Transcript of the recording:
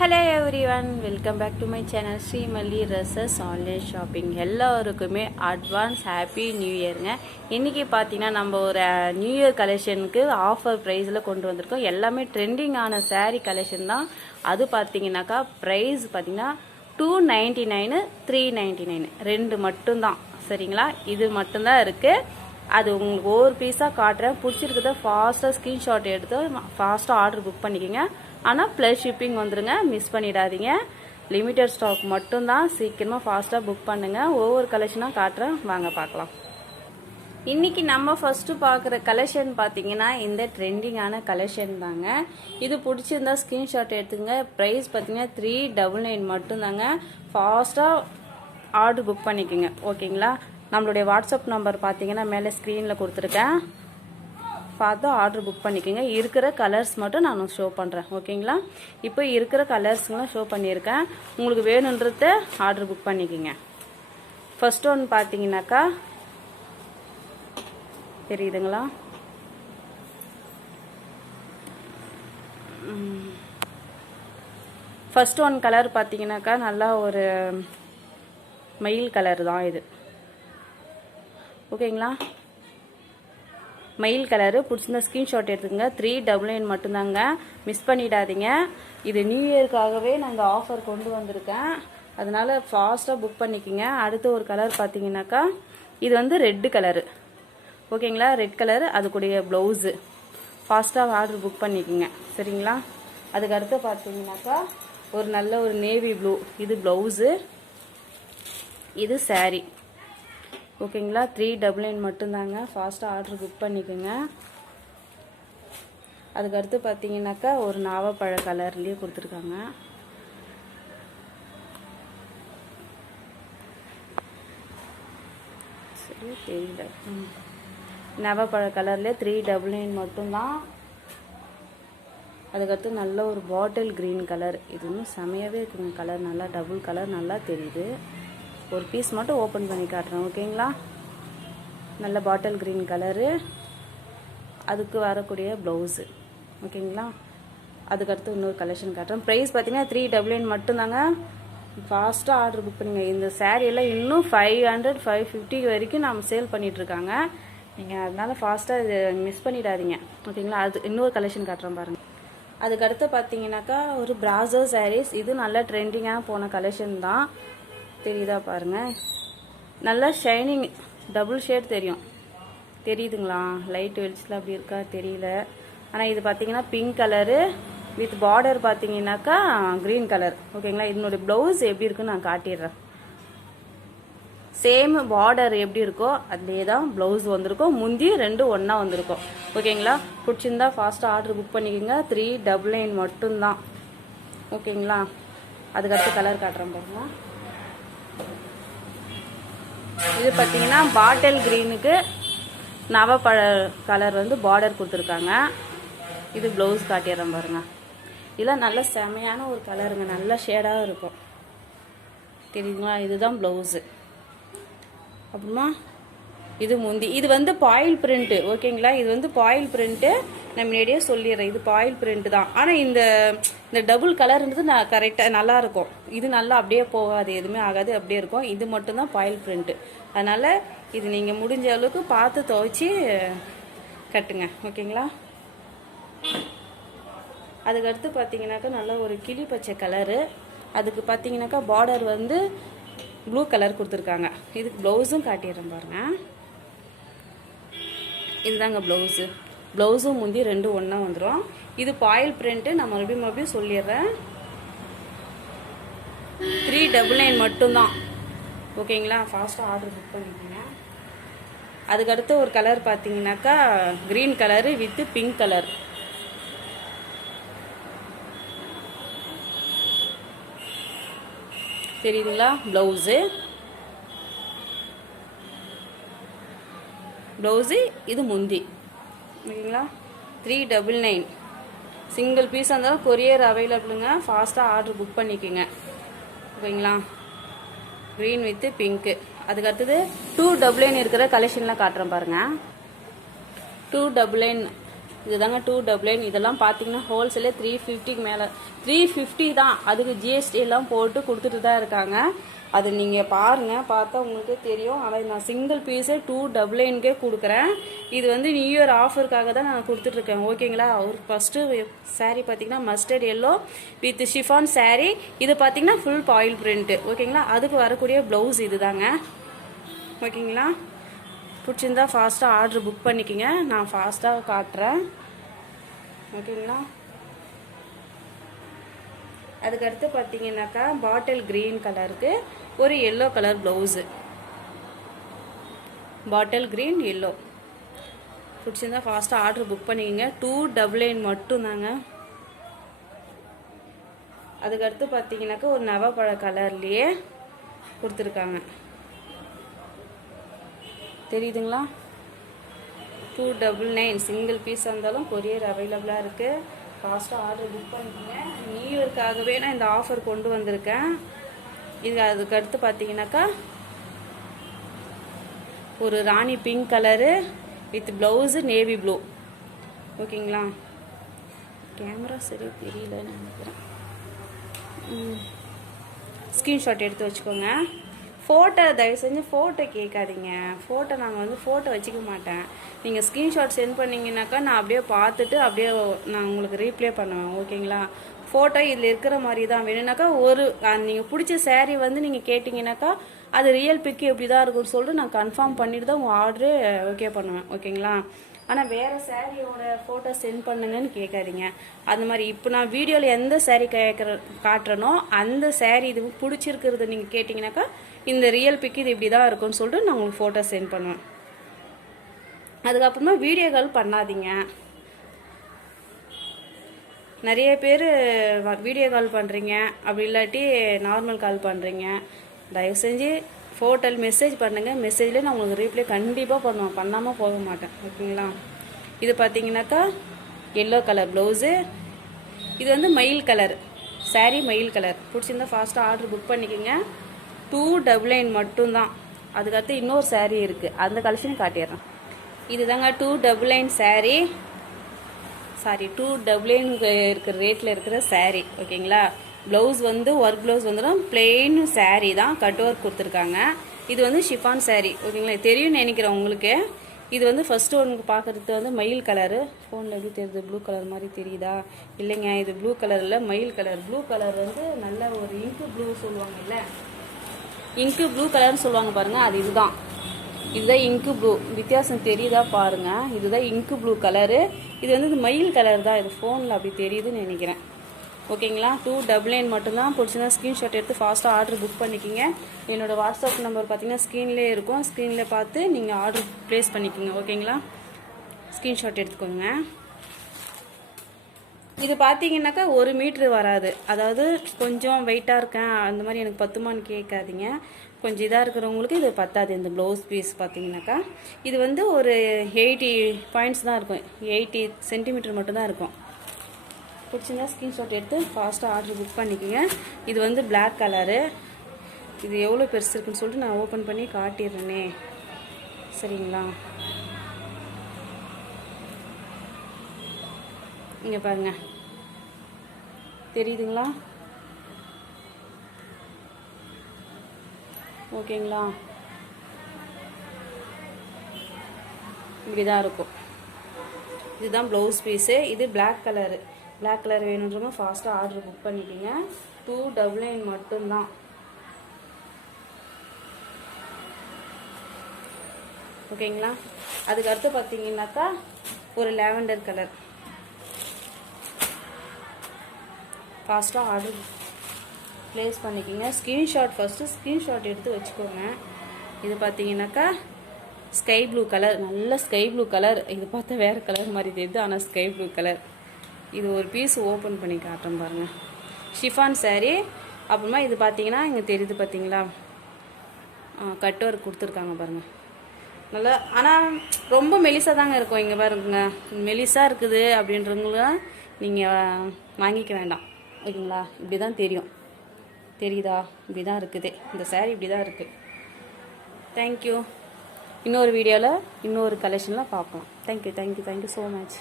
Hello everyone, welcome back to my channel Srimalli Dresses Online Shopping. எல்லாருக்குமே advance happy new இயருங்க. இன்னைக்கு பார்த்தீங்கன்னா நம்ம ஒரு நியூ இயர் கலெக்ஷனுக்கு ஆஃபர் ப்ரைஸில் கொண்டு வந்திருக்கோம். எல்லாமே ட்ரெண்டிங்கான saree கலெக்ஷன் தான். அது பார்த்தீங்கன்னாக்கா ப்ரைஸ் பார்த்தீங்கன்னா 299 399 ரெண்டு மட்டும்தான். சரிங்களா, இது மட்டும்தான் இருக்குது. அது உங்களுக்கு ஒவ்வொரு பீஸாக காட்டுறேன். பிடிச்சிருக்கிறத ஃபாஸ்ட்டாக ஸ்க்ரீன்ஷாட் எடுத்து ஃபாஸ்ட்டாக ஆர்டர் புக் பண்ணிக்கோங்க. ஆனால் ப்ளஸ் ஷிப்பிங் வந்துடுங்க, மிஸ் பண்ணிடாதீங்க. லிமிட்டட் ஸ்டாக் மட்டும்தான், சீக்கிரமாக ஃபாஸ்ட்டாக புக் பண்ணுங்கள். ஒவ்வொரு கலெக்ஷனாக காட்டுறேன், வாங்க பார்க்கலாம். இன்றைக்கி நம்ம ஃபஸ்ட்டு பார்க்குற கலெக்ஷன் பார்த்தீங்கன்னா இந்த ட்ரெண்டிங்கான கலெக்ஷன் தாங்க. இது பிடிச்சிருந்தா ஸ்க்ரீன்ஷாட் எடுத்துங்க. ப்ரைஸ் பார்த்தீங்கன்னா 399 மட்டும்தாங்க. ஃபாஸ்ட்டாக ஆர்டர் புக் பண்ணிக்கோங்க, ஓகேங்களா. நம்மளுடைய வாட்ஸ்அப் நம்பர் பார்த்தீங்கன்னா மேலே ஸ்க்ரீனில் கொடுத்துருக்கேன், பார்த்து ஆர்டர் புக் பண்ணிக்கோங்க. இருக்கிற கலர்ஸ் மட்டும் நான் ஷோ பண்ணுறேன், ஓகேங்களா. இப்போ இருக்கிற கலர்ஸ்லாம் ஷோ பண்ணியிருக்கேன். உங்களுக்கு வேணுன்றத ஆர்டர் புக் பண்ணிக்கோங்க. ஃபர்ஸ்ட் ஒன் பார்த்தீங்கன்னாக்கா தெரியுதுங்களா, ஃபர்ஸ்ட் ஒன் கலர் பார்த்தீங்கன்னாக்கா நல்லா ஒரு மயில் கலர் தான் இது, ஓகேங்களா. மயில் கலரு பிடிச்சிருந்தா ஸ்க்ரீன்ஷாட் எடுத்துக்கோங்க. 399 மட்டும்தாங்க, மிஸ் பண்ணிடாதீங்க. இது நியூ இயர்க்காகவே நாங்கள் ஆஃபர் கொண்டு வந்திருக்கேன், அதனால ஃபாஸ்ட்டாக புக் பண்ணிக்கோங்க. அடுத்த ஒரு கலர் பார்த்தீங்கன்னாக்கா இது வந்து ரெட்டு கலரு, ஓகேங்களா. ரெட் கலர், அதுக்குடைய ப்ளவுஸு. ஃபாஸ்ட்டாக ஆர்டர் புக் பண்ணிக்கோங்க, சரிங்களா. அதுக்கடுத்து பார்த்தீங்கன்னாக்கா ஒரு நல்ல ஒரு நேவி ப்ளூ, இது ப்ளவுஸு, இது saree, ஓகேங்களா. 399 மட்டும்தாங்க, ஃபாஸ்ட்டாக ஆர்டர் புக் பண்ணிக்கோங்க. அதுக்கடுத்து பார்த்தீங்கன்னாக்கா ஒரு நாவப்பழ கலர்லேயே கொடுத்துருக்காங்க. சரி, தெரியல. நாவப்பழ கலர்லேயே 399 மட்டும்தான். அதுக்கடுத்து நல்ல ஒரு பாட்டில் க்ரீன் கலர், இது இன்னும் செமையாகவே இருக்குங்க. கலர் நல்லா டபுள் கலர் நல்லா தெரியுது. ஒரு பீஸ் மட்டும் ஓப்பன் பண்ணி காட்டுறேன், ஓகேங்களா. நல்ல பாட்டில் க்ரீன் கலரு, அதுக்கு வரக்கூடிய ப்ளவுஸு, ஓகேங்களா. அதுக்கடுத்து இன்னொரு கலெக்ஷன் காட்டுறேன். ப்ரைஸ் பார்த்தீங்கன்னா 399 மட்டும்தாங்க. ஃபாஸ்ட்டாக ஆர்டர் புக் பண்ணுங்க. இந்த சாரியெல்லாம் இன்னும் 500 550 வரைக்கும் நம்ம சேல் பண்ணிகிட்ருக்காங்க. நீங்கள் அதனால் ஃபாஸ்ட்டாக இது மிஸ் பண்ணிடாதீங்க, ஓகேங்களா. அது இன்னொரு கலெக்ஷன் காட்டுறேன் பாருங்கள். அதுக்கடுத்து பார்த்தீங்கன்னாக்கா ஒரு பிராசோ சாரீஸ், இது நல்ல ட்ரெண்டிங்காக போன கலெக்ஷன் தான். தெரியுதா பாருங்கள், நல்லா ஷைனிங், டபுள் ஷேட் தெரியும், தெரியுதுங்களா. லைட் வெளிச்சத்தில் அப்படி இருக்கா தெரியல. ஆனால் இது பார்த்தீங்கன்னா பிங்க் கலரு வித் பார்டர் பார்த்தீங்கன்னாக்கா க்ரீன் கலர், ஓகேங்களா. இதனுடைய ப்ளவுஸ் எப்படி இருக்குன்னு நான் காட்டிடுறேன். சேம் பார்டர் எப்படி இருக்கோ அதே தான் ப்ளவுஸ் வந்திருக்கும். முந்தி ரெண்டும் ஒன்றா வந்திருக்கும், ஓகேங்களா. பிடிச்சிருந்தா ஃபாஸ்ட்டாக ஆர்டர் புக் பண்ணிக்கோங்க. 399 மட்டும்தான், ஓகேங்களா. அதுக்கடுத்து கலர் காட்டுறேன் பாருங்க. இது பார்த்தீங்கன்னா பாட்டில் க்ரீனுக்கு நவப்பழ கலர் வந்து பார்டர் கொடுத்துருக்காங்க. இது ப்ளவுஸ் காட்டிடுறேன் பாருங்க. இதெல்லாம் நல்ல செமையான ஒரு கலருங்க, நல்ல ஷேடாக இருக்கும், தெரியுதுங்களா. இதுதான் ப்ளவுஸு. அப்புறமா இது முந்தி, இது வந்து பாயில் பிரிண்ட்டு, ஓகேங்களா. இது வந்து பாயில் பிரிண்ட்டு, நான் முன்னாடியே சொல்லிடுறேன், இது பாயில் பிரிண்ட்டு தான். ஆனால் இந்த டபுள் கலர்ன்றது நான் கரெக்டாக நல்லாயிருக்கும். இது நல்லா அப்படியே போகாது, எதுவுமே ஆகாது, அப்படியே இருக்கும். இது மட்டும்தான் பாயில் பிரிண்ட்டு. அதனால் இது நீங்கள் முடிஞ்ச அளவுக்கு பார்த்து துவைச்சி கட்டுங்க, ஓகேங்களா. அதுக்கடுத்து பார்த்தீங்கன்னாக்கா நல்ல ஒரு கிளி பச்சை கலரு, அதுக்கு பார்த்தீங்கன்னாக்கா பார்டர் வந்து ப்ளூ கலர் கொடுத்துருக்காங்க. இதுக்கு ப்ளவுஸும் காட்டிடுறேன் பாருங்கள். இதுதாங்க ப்ளவுஸு. ப்ளவுஸும் முந்தி ரெண்டும் ஒன்றா வந்துடும். இது பாயில் பிரிண்ட்டு, நான் மறுபடியும் சொல்லிடுறேன். 399 மட்டும்தான், ஓகேங்களா. ஃபாஸ்ட்டாக ஆர்டர் புக் பண்ணிக்கோங்க. அதுக்கடுத்து ஒரு கலர் பார்த்தீங்கன்னாக்கா green colour with pink colour, தெரியுதுங்களா. ப்ளவுஸு இது முந்தி, ஓகேங்களா. 399 சிங்கிள் பீஸ் இருந்தாலும் கொரியர் அவைலபிளுங்க. ஃபாஸ்ட்டாக ஆர்டர் புக் பண்ணிக்கோங்க, ஓகேங்களா. Green with pink. அதுக்கடுத்தது 299 இருக்கிற கலெக்ஷன்லாம் காட்டுறேன் பாருங்கள். 299 இதுதாங்க 299. இதெல்லாம் பார்த்தீங்கன்னா ஹோல்சேலே 350க்கு மேலே, 350 தான். அதுக்கு ஜிஎஸ்டி எல்லாம் போட்டு கொடுத்துட்டு தான் இருக்காங்க. அது நீங்கள் பாருங்கள், பார்த்தா உங்களுக்கே தெரியும். ஆனால் நான் சிங்கிள் பீஸே 299க்கே கொடுக்குறேன். இது வந்து நியூ இயர் ஆஃபருக்காக தான் நான் கொடுத்துட்ருக்கேன். ஓகேங்களா? ஒரு ஃபஸ்ட்டு சாரீ பார்த்தீங்கன்னா mustard yellow with chiffon sari. இது பார்த்தீங்கன்னா ஃபுல் பாயில் பிரிண்ட்டு. ஓகேங்களா? அதுக்கு வரக்கூடிய ப்ளவுஸ் இது தாங்க. ஓகேங்களா? பிடிச்சிருந்தா ஃபாஸ்ட்டாக ஆர்டர் புக் பண்ணிக்கோங்க. நான் ஃபாஸ்ட்டாக காட்டுறேன். ஓகேங்களா? அதுக்கடுத்து பார்த்தீங்கன்னாக்கா பாட்டில் க்ரீன் கலருக்கு ஒரு yellow colour blouse. Bottle green yellow பிடிச்சிருந்தா ஃபாஸ்ட்டாக ஆர்டர் புக் பண்ணிக்கோங்க. 299 மட்டும்தாங்க. அதுக்கடுத்து பார்த்தீங்கன்னாக்கா ஒரு நவப்பழ கலர்லேயே கொடுத்துருக்காங்க. தெரியுதுங்களா? 299 சிங்கிள் பீஸ் இருந்தாலும் கொரியர் அவைலபிளாக இருக்குது. ஃபாஸ்ட்டாக ஆர்டர் புக் பண்ணிக்கோங்க. நியூ இயர்க்காகவே நான் இந்த ஆஃபர் கொண்டு வந்திருக்கேன். இது அதுக்கடுத்து பார்த்தீங்கன்னாக்கா ஒரு ராணி pink colour with blouse navy blue. ஓகேங்களா? கேமரா சரி தெரியலன்னு நினைக்கிறேன். ஸ்க்ரீன்ஷாட் எடுத்து வச்சுக்கோங்க. ஃபோட்டோ தயவு செஞ்சு ஃபோட்டோ கேட்காதீங்க. ஃபோட்டோ நாங்கள் வந்து ஃபோட்டோ வச்சுக்க மாட்டேன். நீங்கள் ஸ்க்ரீன்ஷாட் சென்ட் பண்ணிங்கனாக்கா நான் அப்படியே பார்த்துட்டு அப்படியே நான் உங்களுக்கு ரீப்ளே பண்ணுவேன். ஓகேங்களா? ஃபோட்டோ இதில் இருக்கிற மாதிரி தான் வேணும்னாக்கா ஒரு நீங்கள் பிடிச்ச சாரீ வந்து நீங்கள் கேட்டிங்கனாக்கா அது ரியல் பிக்கு எப்படி தான் இருக்குன்னு சொல்லிட்டு நான் கன்ஃபார்ம் பண்ணிட்டு தான் உங்கள் ஆர்டரு ஓகே பண்ணுவேன். ஓகேங்களா? ஆனால் வேறு சாரியோட ஃபோட்டோ சென்ட் பண்ணுங்கன்னு கேட்காதீங்க. அந்த மாதிரி இப்போ நான் வீடியோவில் எந்த சாரீ காட்டுறனோ அந்த சாரீ இது பிடிச்சிருக்கிறது நீங்கள் கேட்டிங்கனாக்கா இந்த ரியல் பிக்கு இது இப்படி தான் இருக்குன்னு சொல்லிட்டு நான் உங்களுக்கு ஃபோட்டோ சென்ட் பண்ணுவேன். அதுக்கப்புறமா வீடியோ கால் பண்ணாதீங்க. நிறைய பேர் வீடியோ கால் பண்ணுறீங்க, அப்படி இல்லாட்டி நார்மல் கால் பண்ணுறீங்க. தயவு செஞ்சு ஃபோட்டோ மெசேஜ் பண்ணுங்கள். மெசேஜில் நான் உங்களுக்கு ரீப்ளே கண்டிப்பாக பண்ணுவேன், பண்ணாமல் போக மாட்டேன். ஓகேங்களா? இது பார்த்தீங்கன்னாக்கா எல்லோ கலர் ப்ளவுஸு. இது வந்து மயில் கலர் சாரீ, மயில் கலர். பிடிச்சிருந்தா ஃபாஸ்ட்டாக ஆர்டர் புக் பண்ணிக்கோங்க. 299 மட்டும்தான். அதுக்கடுத்து இன்னொரு சாரீ இருக்குது, அந்த கலெக்ஷன் காட்டிடுறேன். இது தாங்க 299 சாரீ. சாரி 299 இருக்கிற ரேட்டில் இருக்கிற சாரீ. ஓகேங்களா? ப்ளவுஸ் வந்து ஒர்க் ப்ளவுஸ் வந்துடும். பிளெயின் சாரீ தான், கட் ஒர்க் கொடுத்துருக்காங்க. இது வந்து ஷிஃபான் சாரீ. ஓகேங்களா? தெரியும்னு நினைக்கிறேன் உங்களுக்கு. இது வந்து ஃபஸ்ட்டு ஒன்று பார்க்குறது வந்து மயில் கலரு. ஃபோனில் எப்படி தெரியுது? ப்ளூ கலர் மாதிரி தெரியுதா? இல்லைங்க, இது ப்ளூ கலரில் மயில் கலர். ப்ளூ கலர் வந்து நல்ல ஒரு இங்கு ப்ளூ சொல்லுவாங்கல்ல, இங்கு ப்ளூ கலர்னு சொல்லுவாங்க பாருங்கள், அது இதுதான். இதுதான் இங்கு ப்ளூ. வித்தியாசம் தெரியுதா பாருங்கள். இதுதான் இங்கு ப்ளூ கலரு. இது வந்து இது மயில் கலர் தான். இது ஃபோனில் அப்படி தெரியுதுன்னு நினைக்கிறேன். ஓகேங்களா? 299 மட்டும்தான். பிடிச்சிருந்தா ஸ்க்ரீன்ஷாட் எடுத்து ஃபாஸ்ட்டாக ஆர்டர் புக் பண்ணிக்கிங்க. என்னோடய வாட்ஸ்அப் நம்பர் பார்த்தீங்கன்னா ஸ்க்ரீன்லேயே இருக்கும். ஸ்க்ரீனில் பார்த்து நீங்கள் ஆர்டர் ப்ளேஸ் பண்ணிக்கோங்க. ஓகேங்களா? ஸ்க்ரீன்ஷாட் எடுத்துக்கோங்க. இது பார்த்தீங்கன்னாக்கா 1 மீட்ரு வராது. அதாவது கொஞ்சம் வெயிட்டாக இருக்கேன் அந்த மாதிரி எனக்கு பத்துமான்னு கேட்காதீங்க. கொஞ்சம் இதாக இருக்கிறவங்களுக்கு இது பத்தாது. இந்த ப்ளவுஸ் பீஸ் பார்த்தீங்கன்னாக்கா இது வந்து ஒரு 80 பாயிண்ட்ஸ் தான் இருக்கும். 80 சென்டிமீட்டர் மட்டும்தான் இருக்கும். பிடிச்சிருந்தா ஸ்க்ரீன்ஷாட் எடுத்து ஃபாஸ்ட்டாக ஆர்டர் புக் பண்ணிக்கோங்க. இது வந்து பிளாக் கலரு. இது எவ்வளோ பெருசு இருக்குன்னு சொல்லிட்டு நான் ஓப்பன் பண்ணி காட்டிடுறேனே. சரிங்களா? இங்கே பாருங்க, தெரியுதுங்களா? ஓகேங்களா? இப்படிதான் இருக்கும். இதுதான் ப்ளவுஸ் பீஸு. இது பிளாக் கலரு. பிளாக் கலர் வேணுன்றவங்க ஃபாஸ்ட்டாக ஆர்டர் புக் பண்ணிக்கோங்க. 299 மட்டும்தான். ஓகேங்களா? அதுக்கு அடுத்து பார்த்தீங்கன்னாக்கா ஒரு லாவெண்டர் கலர். ஃபாஸ்ட்டாக ஆர்டர் ப்ளேஸ் பண்ணிக்கோங்க. ஸ்க்ரீன்ஷாட் ஃபஸ்ட்டு ஸ்க்ரீன்ஷாட் எடுத்து வச்சுக்கோங்க. இது பார்த்தீங்கன்னாக்கா ஸ்கை ப்ளூ கலர், நல்ல ஸ்கை ப்ளூ கலர். இது பார்த்தா வேறு கலர் மாதிரி தெரியுது, ஆனால் ஸ்கை ப்ளூ கலர். இது ஒரு பீஸ் ஓப்பன் பண்ணி காட்டுறேன் பாருங்கள். ஷிஃபான் சாரீ. அப்புறமா இது பார்த்தீங்கன்னா இங்கே தெரியுது பார்த்தீங்களா, கட் ஒர்க் கொடுத்துருக்காங்க பாருங்கள். நல்லா, ஆனால் ரொம்ப மெலிசாக தாங்க இருக்கும். இங்கே பாருங்க, மெலிசாக இருக்குது அப்படின்றவங்கள நீங்கள் வாங்கிக்க வேண்டாம். ஓகேங்களா? இப்படி தான் தெரியும். தெரியுதா? இப்படி தான் இருக்குது இந்த சாரீ, இப்படி தான் இருக்குது. தேங்க்யூ. இன்னொரு வீடியோவில் இன்னொரு கலெக்ஷனில் பார்க்கலாம். Thank you so much.